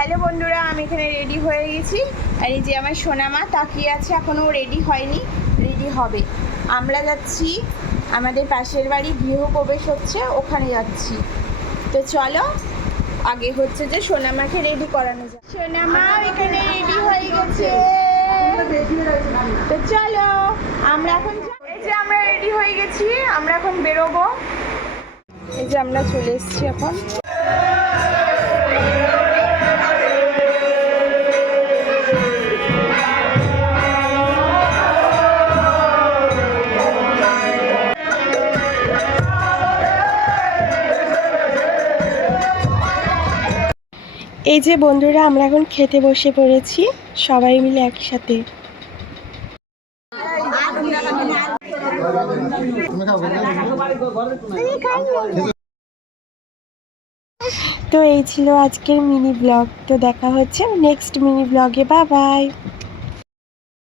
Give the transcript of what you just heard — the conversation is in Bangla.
হ্যালো বন্ধুরা, আমি এখানে রেডি হয়ে গেছি। আর এই যে আমার সোনামা তাকিয়ে আছে, এখনও রেডি হয়নি, রেডি হবে। আমরা যাচ্ছি আমাদের পাশের বাড়ি, গৃহপ্রবেশ হচ্ছে, ওখানে যাচ্ছি। তো চলো, আগে হচ্ছে যে সোনামাকে রেডি করানো যায়। সোনামা এখানে রেডি হয়ে গেছে। তো চলো আমরা এখন, এই যে আমরা রেডি হয়ে গেছি, আমরা এখন বেরোবো। এই যে আমরা চলে এসেছি এখন। এই যে বন্ধুরা, আমরা এখন খেতে বসে পড়েছি সবাই মিলে একসাথে। তো এই ছিল আজকের মিনি ব্লগ। তো দেখা হচ্ছে নেক্সট মিনি ব্লগে। Bye bye.